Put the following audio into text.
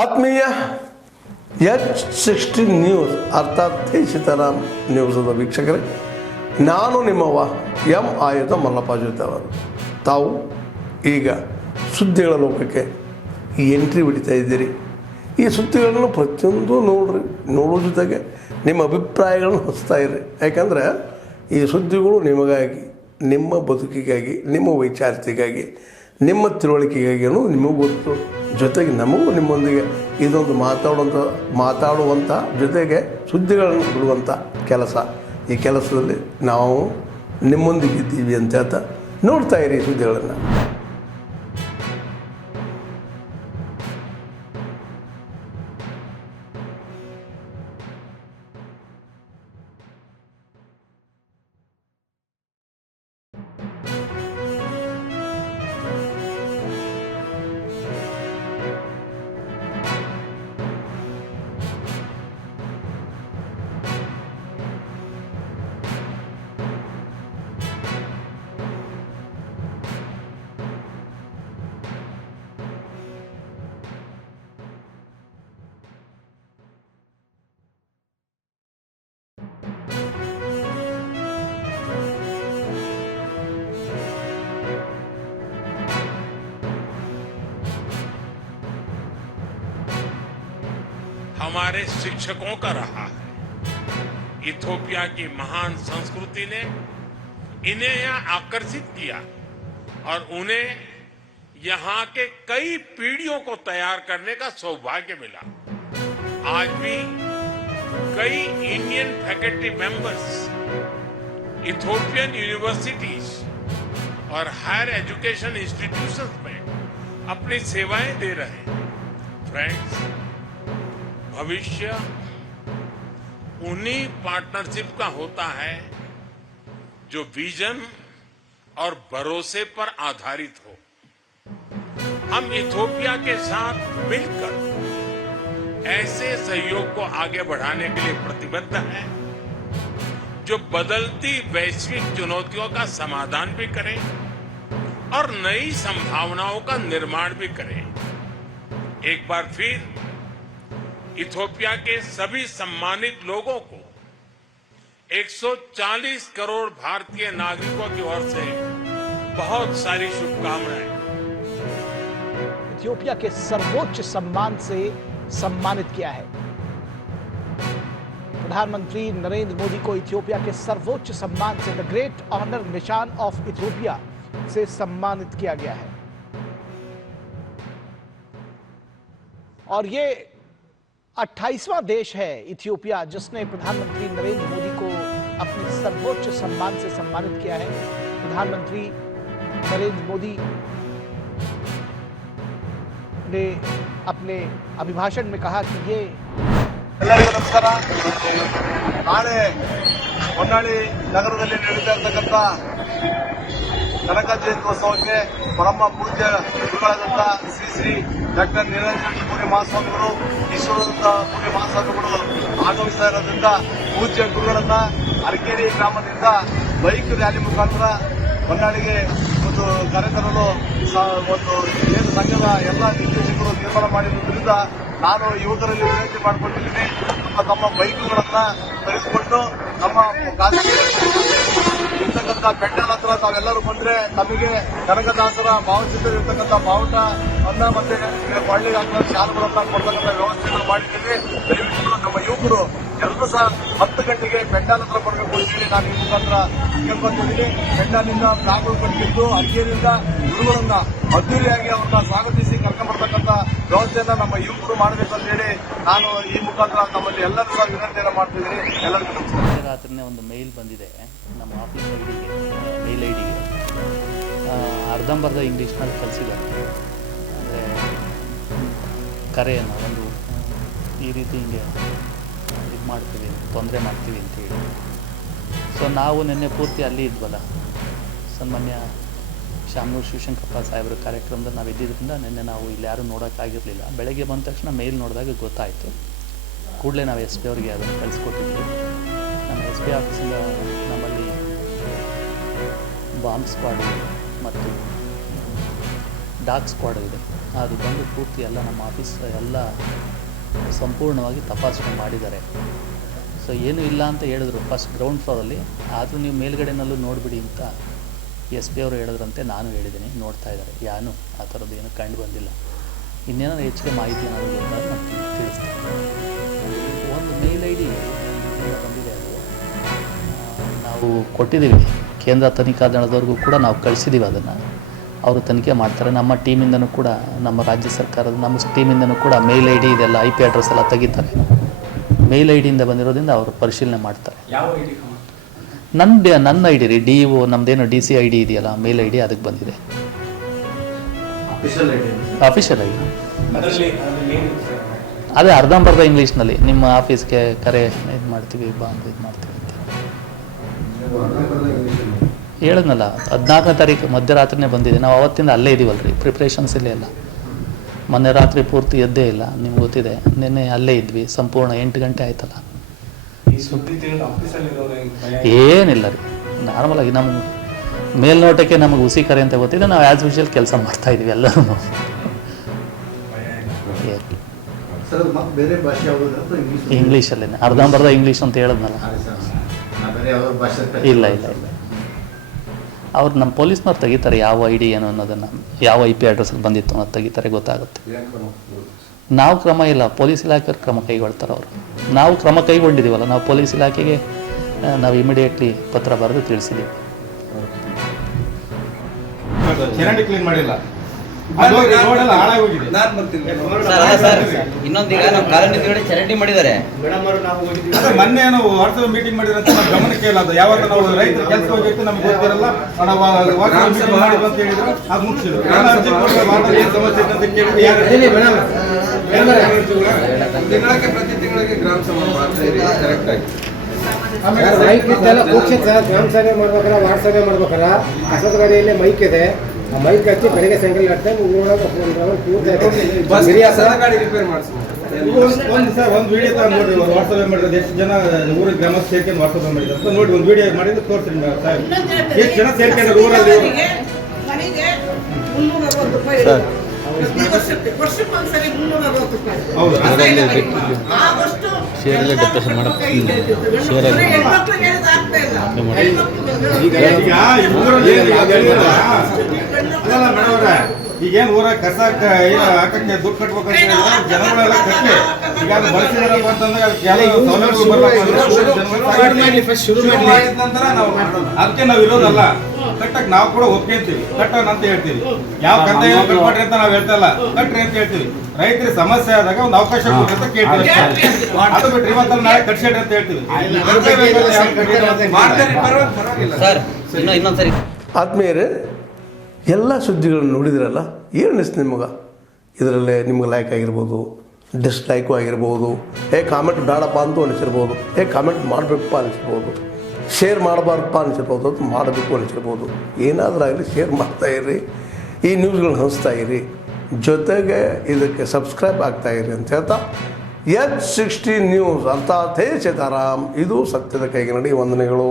ಆತ್ಮೀಯ H60 news ಅರ್ಥಾತ್ ಸೀತಾರಾಮ್ ನ್ಯೂಸದ ವೀಕ್ಷಕರೇ, ನಾನು ನಿಮ್ಮವ ಎಂ ಆಯುಧ ಮಲ್ಲಪ್ಪ ಜೊತೆವರು. ತಾವು ಈಗ ಸುದ್ದಿಗಳ ಲೋಕಕ್ಕೆ ಎಂಟ್ರಿ ಹೊಡಿತಾ ಇದ್ದೀರಿ. ಈ ಸುದ್ದಿಗಳನ್ನು ಪ್ರತಿಯೊಂದು ನೋಡೋ ಜೊತೆಗೆ ನಿಮ್ಮ ಅಭಿಪ್ರಾಯಗಳನ್ನು ಹಚ್ತಾ ಇರಿ. ಯಾಕಂದರೆ ಈ ಸುದ್ದಿಗಳು ನಿಮಗಾಗಿ, ನಿಮ್ಮ ಬದುಕಿಗಾಗಿ, ನಿಮ್ಮ ವೈಚಾರಿಕೆಗಾಗಿ, ನಿಮ್ಮ ತಿಳುವಳಿಕೆಗಾಗಿಯೂ ನಿಮಗೂ ಗೊತ್ತು. ಜೊತೆಗೆ ನಮಗೂ ನಿಮ್ಮೊಂದಿಗೆ ಇದೊಂದು ಮಾತಾಡುವಂಥ ಜೊತೆಗೆ ಸುದ್ದಿಗಳನ್ನು ಬಿಡುವಂಥ ಕೆಲಸ. ಈ ಕೆಲಸದಲ್ಲಿ ನಾವು ನಿಮ್ಮೊಂದಿಗಿದ್ದೀವಿ ಅಂತ ಹೇಳ್ತಾ ನೋಡ್ತಾ ಇರಿ ಸುದ್ದಿಗಳನ್ನು. हमारे शिक्षकों का रहा है. इथोपिया की महान संस्कृति ने इन्हें यहाँ आकर्षित किया और उन्हें यहाँ के कई पीढ़ियों को तैयार करने का सौभाग्य मिला. आज भी कई Indian faculty members Ethiopian universities और हायर एजुकेशन इंस्टीट्यूशंस में अपनी सेवाएं दे रहे हैं. फ्रेंड्स, भविष्य उन्हीं पार्टनरशिप का होता है जो विजन और भरोसे पर आधारित हो. हम इथोपिया के साथ मिलकर ऐसे सहयोग को आगे बढ़ाने के लिए प्रतिबद्ध हैं जो बदलती वैश्विक चुनौतियों का समाधान भी करें और नई संभावनाओं का निर्माण भी करें. एक बार फिर इथोपिया के सभी सम्मानित लोगों को 140 करोड़ भारतीय नागरिकों की ओर से बहुत सारी शुभकामनाएं. इथियोपिया के सर्वोच्च सम्मान से सम्मानित किया है. प्रधानमंत्री नरेंद्र मोदी को इथियोपिया के सर्वोच्च सम्मान से द ग्रेट ऑनर निशान ऑफ इथियोपिया से सम्मानित किया गया है. और ये 28वां देश है इथियोपिया जिसने प्रधानमंत्री नरेंद्र मोदी को अपने सर्वोच्च सम्मान से सम्मानित किया है. प्रधानमंत्री नरेंद्र मोदी ने अपने अभिभाषण में कहा कि ये ಎಲ್ಲರಿಗೂ ನಮಸ್ಕಾರ. ನಾಳೆ ಹೊನ್ನಾಳಿ ನಗರದಲ್ಲಿ ನಡೆಯುತ್ತಾ ಇರತಕ್ಕಂಥ ಕನಕ ಜಯಂತ್ಯೋತ್ಸವಕ್ಕೆ ಪರಮ ಪೂಜ್ಯ ಗುರುಗಳಾದಂಥ ಶ್ರೀ ಶ್ರೀ ಡಾಕ್ಟರ್ ನಿರಂಜನ ಪುರಿ ಮಹಾಸ್ವಾಮಿಗಳು, ಈಶ್ವರದತ್ತ ಪುರಿ ಮಹಾಸ್ವಾಮಿಗಳು ಆಗಮಿಸ್ತಾ ಇರೋದ್ರಿಂದ ಪೂಜ್ಯ ಗುರುಗಳನ್ನ ಅರಕೇರಿ ಗ್ರಾಮದಿಂದ ಬೈಕ್ ರ್ಯಾಲಿ ಮುಖಾಂತರ ಹೊನ್ನಾಳಿಗೆ ಒಂದು ಕರೆತರಲು ಒಂದು ಏನು ಸಂಘದ ಎಲ್ಲ ನಿರ್ದೇಶಕರು ತೀರ್ಮಾನ ಮಾಡಿರುವುದರಿಂದ ನಾನು ಯುವಕರಲ್ಲಿ ವಿನಂತಿ ಮಾಡಿಕೊಂಡಿದ್ದೀನಿ. ತಮ್ಮ ಬೈಕ್ಗಳನ್ನ ತರಿಸಿಕೊಂಡು ನಮ್ಮ ಇರ್ತಕ್ಕಂಥ ಪೆಂಡಲ್ ಹತ್ರ ತಾವೆಲ್ಲರೂ ಬಂದ್ರೆ ನಮಗೆ ಕನಕದಾಸರ ಭಾವಚಿತ್ರವಿರ್ತಕ್ಕಂಥ ಬಾವುಟ ಅನ್ನ ಮತ್ತೆ ಒಳ್ಳೆ ಶಾಲೆಗಳನ್ನ ಕೊಡ್ತಕ್ಕಂಥ ವ್ಯವಸ್ಥೆಯನ್ನು ಮಾಡಿದ್ದೀವಿ. ದಯವಿಟ್ಟು ನಮ್ಮ ಯುವಕರು ಎಲ್ಲರೂ ಸಹ 10 ಗಂಟೆಗೆ ಪೆಂಡಲ್ ಹತ್ರ ಬರಬೇಕು ಅಂತೇಳಿ ನಾನು ಈ ಮುಖಾಂತರ ಕೇಳ್ಕೊತಿದ್ದೀನಿ. ಪೆಂಡಲ್ನಿಂದ ಫ್ಲಾಗ್ಗಳು ಕಟ್ಟಿದ್ದು ಅರಕೇರಿಯಿಂದ ಗುರುಗಳನ್ನ ಅದ್ದೂರಿಯಾಗಿ ಅವ್ರನ್ನ ಸ್ವಾಗತಿಸಿ ಕರ್ಕೊಂಡ್ಬರ್ತಕ್ಕಂಥ ವ್ಯವಸ್ಥೆಯನ್ನ ನಮ್ಮ ಯುವಕರು ಮಾಡಬೇಕು ಅಂತ ಹೇಳಿ ನಾನು ಈ ಮುಖಾಂತರ ನಮ್ಮಲ್ಲಿ ಎಲ್ಲರೂ ಸಹ ವಿನಂತಿಯನ್ನು ಮಾಡ್ತಿದ್ದೀನಿ. ಎಲ್ಲರಿಗೂ ನಮಸ್ಕಾರ. ರಾತ್ರಿನೇ ಒಂದು ಮೇಲ್ ಬಂದಿದೆ ನಮ್ಮ ಆಫೀಸ್ ಐಡಿಗೆ, ಮೇಲ್ ಐಡಿಗೆ ಅರ್ಧಂಬರ್ಧ ಇಂಗ್ಲೀಷ್ನಲ್ಲಿ ಕಳಿಸಿದ್ದಾರೆ. ಅಂದರೆ ಕರೆಯನ್ನು ಒಂದು ಈ ರೀತಿ ಹಿಂಗೆ ಇದು ಮಾಡ್ತೀವಿ, ತೊಂದರೆ ಮಾಡ್ತೀವಿ ಅಂತೇಳಿ. ಸೊ ನಾವು ನಿನ್ನೆ ಪೂರ್ತಿ ಅಲ್ಲಿ ಇದ್ವಲ್ಲ, ಸನ್ಮಾನ್ಯ ಶಾಮನೂರು ಶಿವಶಂಕರಪ್ಪ ಸಾಹೇಬ್ರ ಕಾರ್ಯಕ್ರಮದಲ್ಲಿ ನಾವು ಇದ್ದಿದ್ದರಿಂದ ನಿನ್ನೆ ನಾವು ಇಲ್ಲಿ ಯಾರೂ ನೋಡೋಕ್ಕಾಗಿರಲಿಲ್ಲ. ಬೆಳಗ್ಗೆ ಬಂದ ತಕ್ಷಣ ಮೇಲ್ ನೋಡಿದಾಗ ಗೊತ್ತಾಯಿತು. ಕೂಡಲೇ ನಾವು ಎಸ್ ಪಿ ಅವರಿಗೆ ಅದನ್ನು ಕಳಿಸ್ಕೊಟ್ಟಿದ್ವಿ. ನಮ್ಮ ಎಸ್ ಪಿ ಆಫೀಸಿಂದ ನಮ್ಮಲ್ಲಿ ಬಾಂಬ್ ಸ್ಕ್ವಾಡ್ ಮತ್ತು ಡಾಗ್ ಸ್ಕ್ವಾಡ್ ಇದೆ. ಅದು ಬಂದು ಪೂರ್ತಿ ಎಲ್ಲ ನಮ್ಮ ಆಫೀಸ್ ಎಲ್ಲ ಸಂಪೂರ್ಣವಾಗಿ ತಪಾಸಣೆ ಮಾಡಿದ್ದಾರೆ. ಸೊ ಏನೂ ಇಲ್ಲ ಅಂತ ಹೇಳಿದ್ರು ಫಸ್ಟ್ ಗ್ರೌಂಡ್ ಫ್ಲೋರಲ್ಲಿ, ಆದರೂ ನೀವು ಮೇಲ್ಗಡೆನಲ್ಲೂ ನೋಡಿಬಿಡಿ ಅಂತ SP ಅವರು ಹೇಳಿದ್ರಂತೆ. ನಾನು ಹೇಳಿದ್ದೀನಿ, ನೋಡ್ತಾ ಇದ್ದಾರೆ. ಯಾನು ಆ ಥರದ್ದು ಏನೂ ಕಂಡು ಬಂದಿಲ್ಲ. ಇನ್ನೇನಾದ್ರು ಹೆಚ್ಚಿಗೆ ಮಾಹಿತಿ ಏನಾದರೂ ಗೊತ್ತಾದ್ರೆ ನಾನು ತಿಳಿಸ್ತೀನಿ. ಒಂದು ಮೇಲ್ ID ಬಂದಿದೆ, ಅದು ನಾವು ಕೊಟ್ಟಿದ್ದೀವಿ ಕೇಂದ್ರ ತನಿಖಾ ದಳದವ್ರಿಗೂ ಕೂಡ ನಾವು ಕಳಿಸಿದ್ದೀವಿ. ಅದನ್ನು ಅವರು ತನಿಖೆ ಮಾಡ್ತಾರೆ. ನಮ್ಮ ಟೀಮಿಂದನೂ ಕೂಡ, ನಮ್ಮ ರಾಜ್ಯ ಸರ್ಕಾರದ ನಮ್ಮ ಟೀಮಿಂದನೂ ಕೂಡ ಮೇಲ್ ID ಇದೆಲ್ಲ IP ಅಡ್ರೆಸ್ ಎಲ್ಲ ತೆಗಿತಾರೆ. ಮೇಲ್ IDಯಿಂದ ಬಂದಿರೋದ್ರಿಂದ ಅವರು ಪರಿಶೀಲನೆ ಮಾಡ್ತಾರೆ. ನನ್ನ ID ರೀ, DO ನಮ್ಮದೇನು DC ID ಇದೆಯಲ್ಲ, ಮೇಲ್ ID ಅದಕ್ಕೆ ಬಂದಿದೆ. ಅಫಿಷಿಯಲ್ ID ಅದೇ ಅರ್ಧಂಬರ್ಧ ಇಂಗ್ಲೀಷ್ನಲ್ಲಿ ನಿಮ್ಮ ಆಫೀಸ್ಗೆ ಕರೆ ಇದು ಮಾಡ್ತೀವಿ, ಬಾಂಬ್ ಇದು ಮಾಡ್ತೀವಿ ಅಂತ ಹೇಳಿದ್ನಲ್ಲ. 14ನೇ ತಾರೀಕು ಮಧ್ಯರಾತ್ರಿನೇ ಬಂದಿದೆ. ನಾವು ಅವತ್ತಿಂದ ಅಲ್ಲೇ ಇದ್ದೀವಲ್ರಿ, ಪ್ರಿಪ್ರೇಷನ್ಸ್ ಇಲ್ಲೇ ಇಲ್ಲ. ಮೊನ್ನೆ ರಾತ್ರಿ ಪೂರ್ತಿ ಎದ್ದೇ ಇಲ್ಲ, ನಿಮ್ಗೆ ಗೊತ್ತಿದೆ. ನಿನ್ನೆ ಅಲ್ಲೇ ಇದ್ವಿ, ಸಂಪೂರ್ಣ 8 ಗಂಟೆ ಆಯ್ತಲ್ಲ. ಏನಿಲ್ಲ ರೀ, ನಾರ್ಮಲಾಗಿ ನಮ್ಗೆ ಮೇಲ್ನೋಟಕ್ಕೆ ನಮಗೆ ಹುಸಿ ಕರೆ ಅಂತ ಗೊತ್ತಿದೆ. ನಾವು ಆ್ಯಸ್ ಯೂಶುವಲ್ ಕೆಲಸ ಮಾಡ್ತಾಯಿದ್ವಿ ಎಲ್ಲರೂ. ಇಂಗ್ಲೀಷಲ್ಲೇ ಅರ್ಧಂಬರ್ಧ ಇಂಗ್ಲೀಷ್ ಅಂತ ಹೇಳಿದ್ನಲ್ಲ. ಇಲ್ಲ ಇಲ್ಲ ಇಲ್ಲ, ಅವ್ರು ನಮ್ಮ ಪೊಲೀಸ್ನವ್ರು ತೆಗಿತಾರೆ ಯಾವ ID ಏನು ಅನ್ನೋದನ್ನು, ಯಾವ IP ಅಡ್ರೆಸ್ಗೆ ಬಂದಿತ್ತು ಅನ್ನೋದು ತೆಗಿತಾರೆ, ಗೊತ್ತಾಗುತ್ತೆ. ನಾವು ಕ್ರಮ ಇಲ್ಲ, ಪೊಲೀಸ್ ಇಲಾಖೆಯವ್ರು ಕ್ರಮ ಕೈಗೊಳ್ತಾರೆ. ಅವರು ನಾವು ಕ್ರಮ ಕೈಗೊಂಡಿದ್ದೀವಲ್ಲ, ನಾವು ಪೊಲೀಸ್ ಇಲಾಖೆಗೆ ನಾವು ಇಮಿಡಿಯೇಟ್ಲಿ ಪತ್ರ ಬರೆದು ತಿಳಿಸಿದ್ದೀವಿ. ಚರಂಡಿ ಕ್ಲೀನ್ ಮಾಡಿಲ್ಲ, ಸರ್ ಇನ್ನೊಂದೀಗ ನಮ್ಮ ಕಾಲೋನಿ ಚರಂಡಿ ಮಾಡಿದ್ದಾರೆ. ಮೊನ್ನೆ ನಾವು ವಾಟ್ಸಪ್ ಮೀಟಿಂಗ್ ಮಾಡಿದ್ರಂತ ನಮ್ಮ ಗಮನಕ್ಕೆ ಇಲ್ಲ. ಅದು ಯಾವಾಗ ನಾವು ರೈತರ ಕೆಲಸ ಹೋಗಿತ್ತು ನಮ್ಗೆ ಗೊತ್ತಿರಲ್ಲ. ನಾವು ವಾಟ್ಸಪ್ ಮೀಟಿಂಗ್ ಮಾಡಿದ್ರು ಅಂತ ಹೇಳಿದ್ರು, ಅದು ಮುಗಿಸಿದ್ರು. ಅರ್ಜಿ ಕೊಟ್ಟರೆ ಏನು ಸಮಸ್ಯೆ ಅಂತ ಕೇಳಿದ್ರೆ ತಿಂಗಳಿಗೆ ಪ್ರತಿ ತಿಂಗಳಿಗೆ ಗ್ರಾಮ ಸಭೆ ಮಾಡ್ತಾ ಇರಿ ಕರೆಕ್ಟ್ ಆಗಿ. ಮೈಕ್ ಇದೆಲ್ಲ ಕೂಕ್ಷಿತ ಗ್ರಾಮ ಸಭೆ ಮಾಡ್ಬೇಕಾರ, ವಾರ್ಡ್ ಸಭೆ ಮಾಡ್ಬೇಕಾರ, ಕಸದ ಗಾಡಿಯಲ್ಲೇ ಮೈಕ್ ಇದೆ. ಆ ಮೈಕ್ ಹಚ್ಚಿ ಬೆಳಗ್ಗೆ ಸಾಯಂಕಾಲ ಗಾಡಿ ರಿಪೇರ್ ಮಾಡಿಸಿ ಒಂದು ವಿಡಿಯೋ ತಗೊಂಡು ನೋಡಿ. ವಾಟ್ಸಪ್ ಮಾಡಿದ್ರೆ ಎಷ್ಟು ಜನ ಊರಿಗೆ ಗ್ರಾಮ ಸೇರ್ಕೊಂಡು ವಾಟ್ಸಪ್ ಮಾಡಿದ್ರು ಅಂತ ನೋಡಿ, ಒಂದು ವಿಡಿಯೋ ಮಾಡಿದ್ರೆ ತೋರಿಸ್ತೀನಿ ಸಾಹೇಬ್. ಎಷ್ಟು ಜನ ಸೇರ್ಕೊಂಡು ಊರಲ್ಲಿ ಈಗೇನು ಊರಾಗ ಕಸ ಹಾಕಕ್ಕೆ ದುಡ್ಡು ಕಟ್ಬೇಕಂತ ಜನಗಳೆಲ್ಲ ಕಟ್ಟಿ ಈಗ ಅದು ಬಳಸಿದಾರಪ್ಪ ಅಂತಂದ್ರೆ ಅದಕ್ಕೆ ನಾವು ಇರೋದಲ್ಲ. ಕಟ್ಟಕ್ಕೆ ನಾವು ಕೂಡ ಒಪ್ಕೊಂತೀವಿ, ಕಟ್ಟೋಣ ಅಂತ ಹೇಳ್ತೀವಿ. ಯಾವ ಕಂದಾಯ ಕಟ್ಕೊಟ್ರಿ ಅಂತ ನಾವು ಹೇಳ್ತಾ ಇಲ್ಲ, ಕಟ್ರಿ ಅಂತ ಹೇಳ್ತೀವಿ. ರೈತರಿಗೆ ಸಮಸ್ಯೆ ಆದಾಗ ಒಂದು ಅವಕಾಶ ಕೊಡ್ರಿ ಅಂತ ಕೇಳ್ತೀವಿ. ಅದು ಬಿಟ್ರೆ ಇವತ್ತಲ್ಲಿ ನಾಳೆ ಕಟ್ಸೇಡ್ರಿ ಅಂತ ಹೇಳ್ತೀವಿ. ಸರ್ ಇನ್ನೊಂದ್ಸರಿ ಆತ್ಮೀಯರೇ, ಎಲ್ಲ ಸುದ್ದಿಗಳನ್ನು ನೋಡಿದ್ರಲ್ಲ, ಏನು ಅನಿಸ್ತು ನಿಮಗೆ? ಇದರಲ್ಲೇ ನಿಮ್ಗೆ ಲೈಕ್ ಆಗಿರ್ಬೋದು, ಡಿಸ್ಲೈಕು ಆಗಿರ್ಬೋದು, ಕಾಮೆಂಟ್ ಬೇಡಪ್ಪ ಅಂತೂ ಅನಿಸಿರ್ಬೋದು, ಕಾಮೆಂಟ್ ಮಾಡಬೇಕಪ್ಪ ಅನಿಸಿರ್ಬೋದು, ಶೇರ್ ಮಾಡಬಾರ್ದಪ್ಪ ಅನಿಸಿರ್ಬೋದು, ಅದು ಮಾಡಬೇಕು ಅನಿಸಿರ್ಬೋದು. ಏನಾದರೂ ಆಗಲಿ ಶೇರ್ ಮಾಡ್ತಾಯಿರಿ, ಈ ನ್ಯೂಸ್ಗಳನ್ನ ಹಂಚ್ತಾ ಇರಿ, ಜೊತೆಗೆ ಇದಕ್ಕೆ ಸಬ್ಸ್ಕ್ರೈಬ್ ಆಗ್ತಾಯಿರಿ ಅಂತ ಹೇಳ್ತಾ H16 ನ್ಯೂಸ್ ಅರ್ಥಾತ್ ಹೇ ಸೀತಾರಾಮ್, ಇದು ಸತ್ಯದ ಕೈಗೆ ನಡಿ. ವಂದನೆಗಳು.